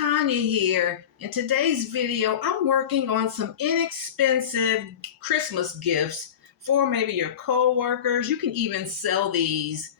Tanya here. In today's video, I'm working on some inexpensive Christmas gifts for maybe your co-workers. You can even sell these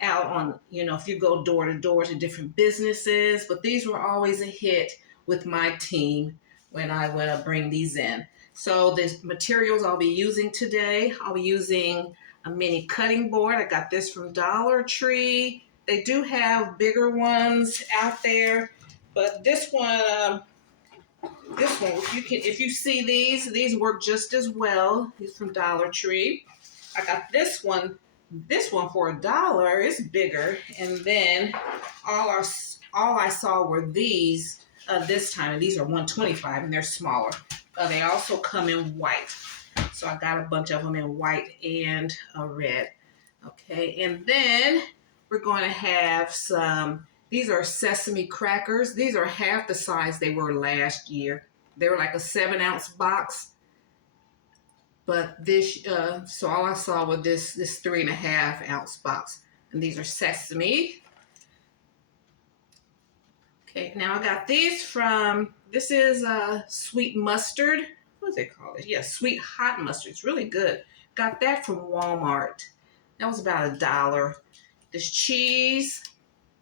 out on, if you go door to door to different businesses, but these were always a hit with my team when I would bring these in. So the materials I'll be using today, I'll be using a mini cutting board. I got this from Dollar Tree. They do have bigger ones out there, but this one, if you see these work just as well. These from Dollar Tree. I got this one for $1. It's bigger, and then all I saw were these this time, and these are $1.25, and they're smaller. They also come in white, so I got a bunch of them in white and red. Okay, and then we're going to have some, these are sesame crackers. These are half the size they were last year. They were like a 7-ounce box. But this, so all I saw was this 3.5-ounce box. And these are sesame. Okay, now I got these from, this is sweet mustard. What is it called? Yeah, sweet hot mustard. It's really good. Got that from Walmart. That was about $1. This cheese,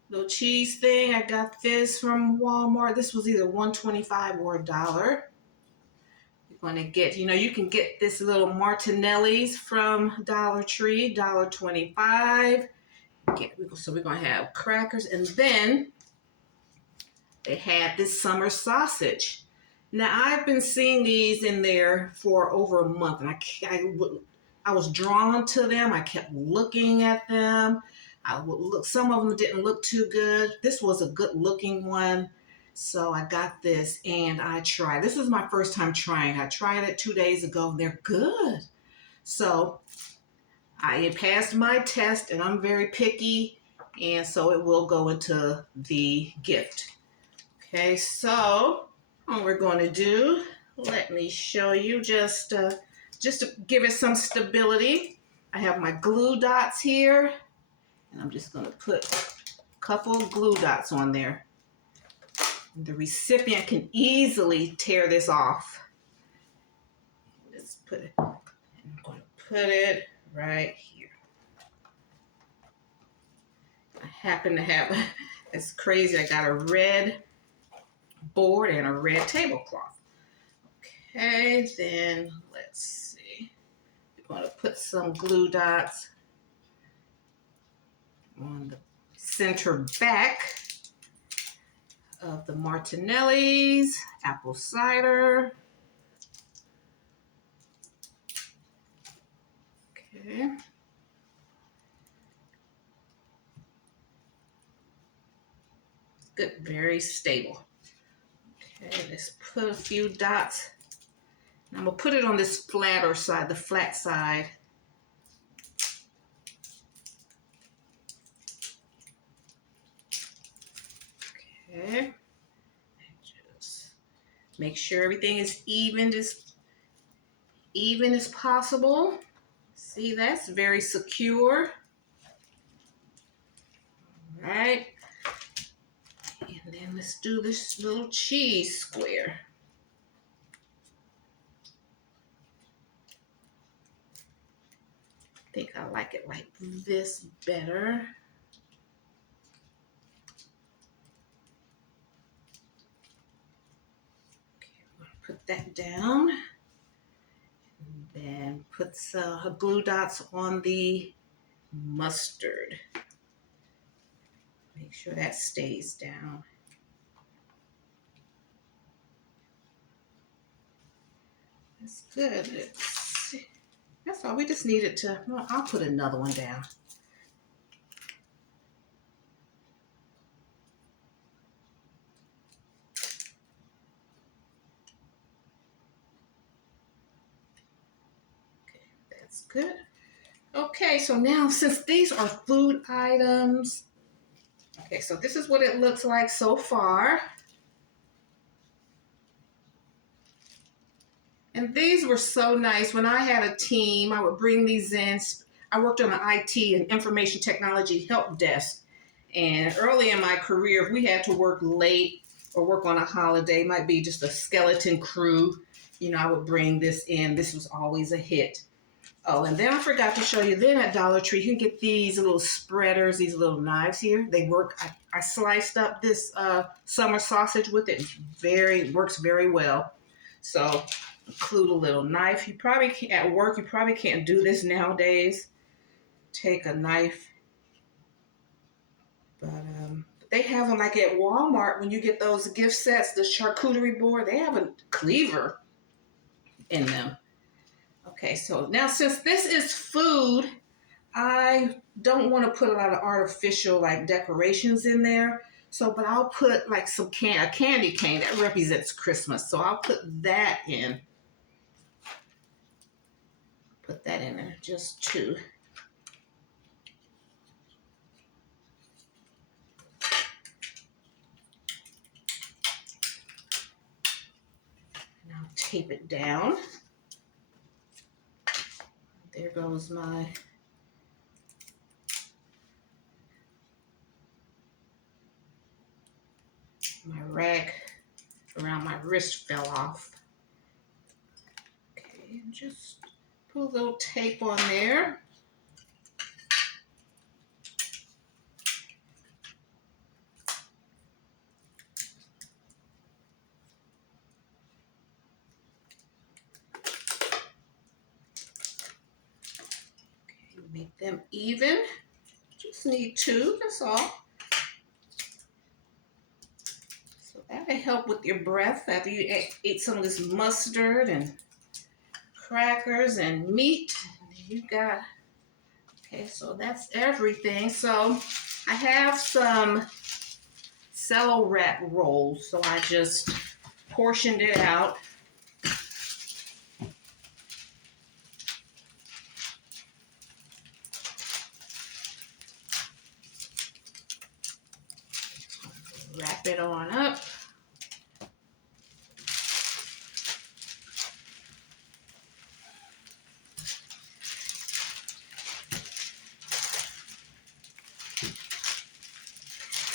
little cheese thing, I got this from Walmart. This was either $1.25 or $1. You're going to get, you can get this little Martinelli's from Dollar Tree, $1.25. So we're going to have crackers, and then they had this summer sausage. Now I've been seeing these in there for over a month, and I was drawn to them. I kept looking at them. I would look. Some of them didn't look too good. This was a good looking one. So I got this and I tried. This is my first time trying. I tried it 2 days ago. They're good. So I passed my test, and I'm very picky. And so it will go into the gift. Okay, so what we're going to do, let me show you just to give it some stability. I have my glue dots here. And I'm just going to put a couple of glue dots on there. And the recipient can easily tear this off. Let's put it, I'm going to put it right here. I happen to have, it's crazy, I got a red board and a red tablecloth. Okay, then let's see. We're going to put some glue dots on the center back of the Martinelli's apple cider. Okay. Good, very stable. Okay, let's put a few dots. I'm gonna put it on this flatter side, the flat side. Okay, just make sure everything is even as possible. See, that's very secure. All right, and then let's do this little cheese square. I think I like it like this better. Put that down, and then put some glue dots on the mustard. Make sure that stays down. That's good. Let's see. That's all. We just needed to, well, I'll put another one down. That's good. Okay, so now since these are food items, okay, so this is what it looks like so far. And these were so nice. When I had a team, I would bring these in. I worked on an IT and information technology help desk. And early in my career, if we had to work late or work on a holiday. It might be just a skeleton crew. You know, I would bring this in. This was always a hit. Oh, and then I forgot to show you, then at Dollar Tree, you can get these little spreaders, these little knives here. They work. I sliced up this summer sausage with it. Works very well. So include a little knife. You probably can't, at work, you probably can't do this nowadays. Take a knife. But they have them like at Walmart when you get those gift sets, the charcuterie board, they have a cleaver in them. Okay, so now since this is food, I don't want to put a lot of artificial like decorations in there. So, but I'll put like a candy cane that represents Christmas. So I'll put that in. Put that in there, just two. And I'll tape it down. There goes my rag around my wrist fell off. Okay, and just put a little tape on there. Okay, make them even. Just need two, that's all. So that'll help with your breath after you eat some of this mustard and crackers and meat. You got, okay, so that's everything. So I have some cello wrap rolls, so I just portioned it out. Wrap it on up.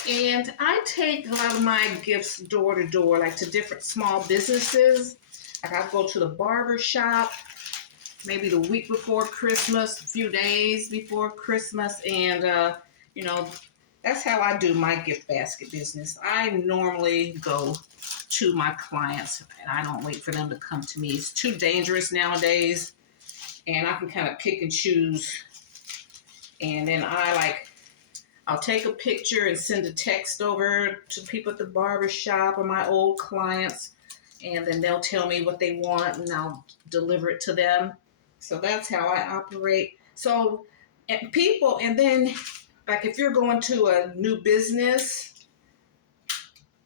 And I take a lot of my gifts door to door, like to different small businesses. Like I'll go to the barber shop, maybe the week before Christmas, a few days before Christmas, and you know, that's how I do my gift basket business. I normally go to my clients, and I don't wait for them to come to me. It's too dangerous nowadays, and I can kind of pick and choose. And then I'll take a picture and send a text over to people at the barber shop or my old clients, and then they'll tell me what they want, and I'll deliver it to them. So that's how I operate. So, and then, like if you're going to a new business,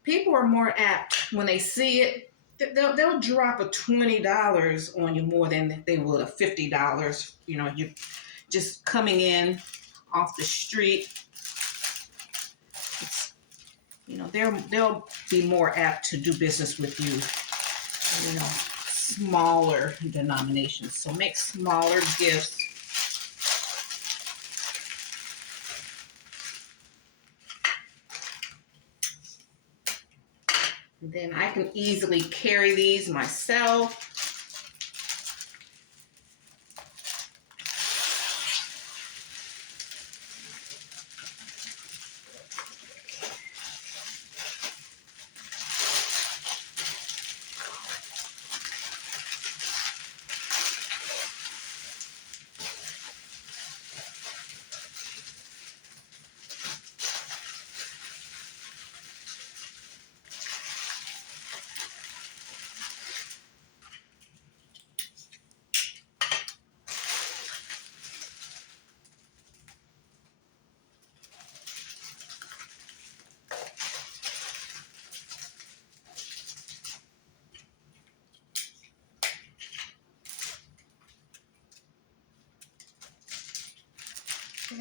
people are more apt when they see it. They'll drop a $20 on you more than they would a $50. You know, you just coming in off the street. You know, they'll be more apt to do business with you. You know, smaller denominations. So make smaller gifts. And then I can easily carry these myself.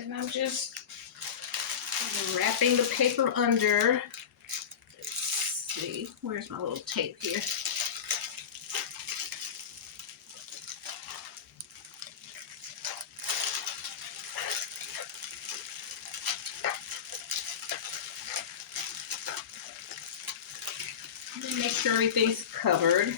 And I'm just wrapping the paper under. Let's see, where's my little tape here? Make sure everything's covered.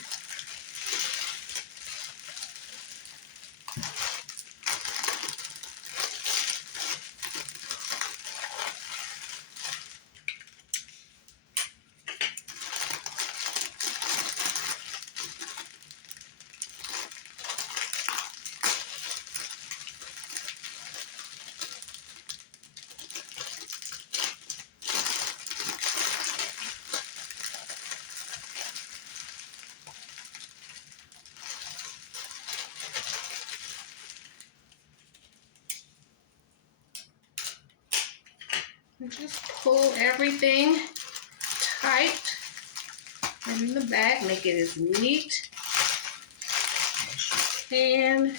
And just pull everything tight and in the back. Make it as neat as you can.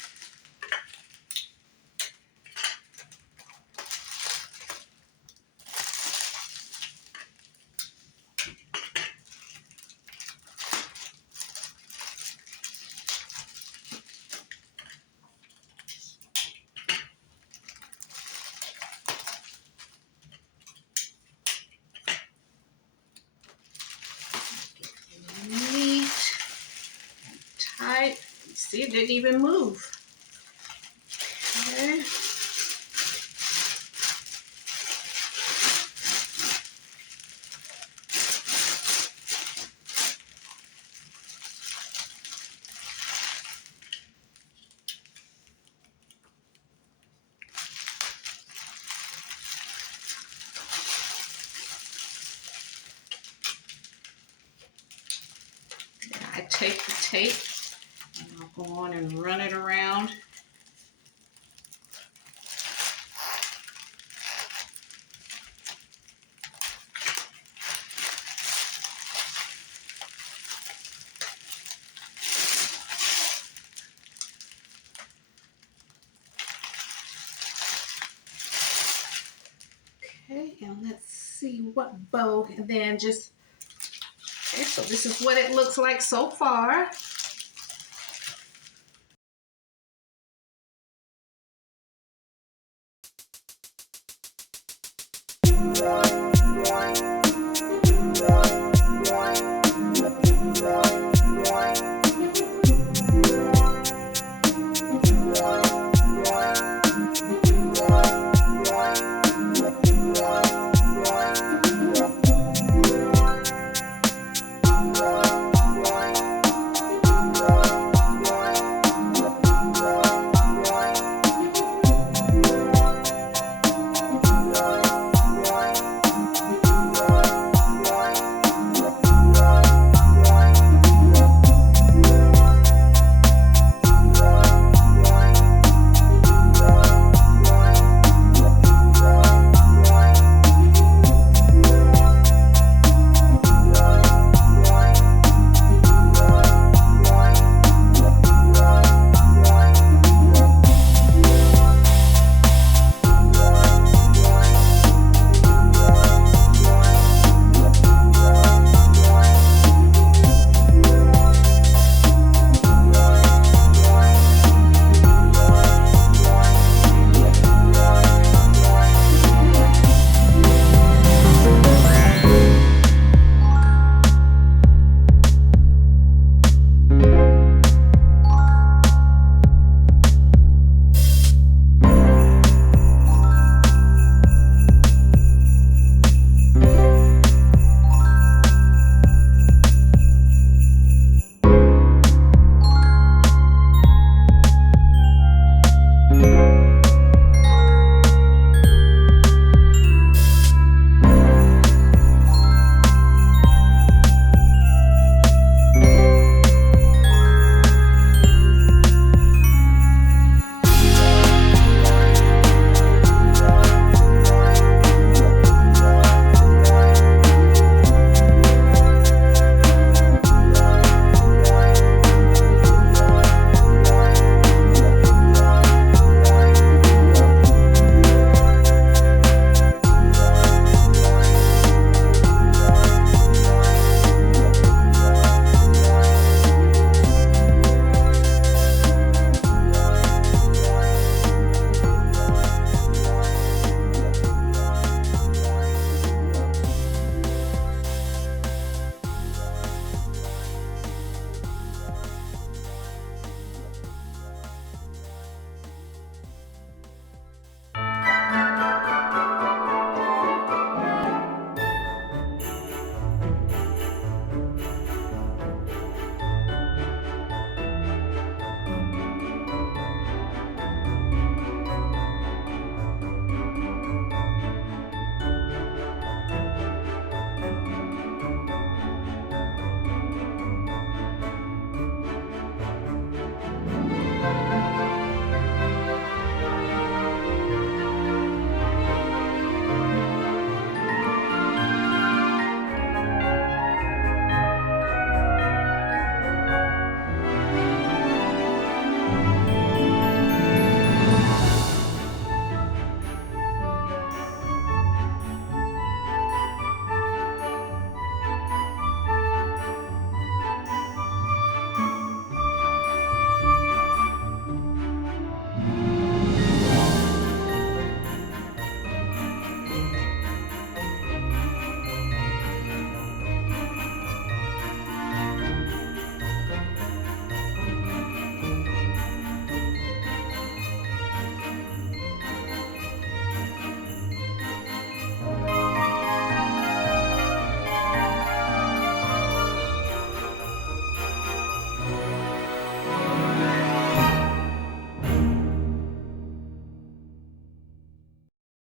Neat and tight. See, it didn't even move. Okay. I take the tape and I'll go on and run it around. Okay, and let's see what bow, and then just, okay, so this is what it looks like so far.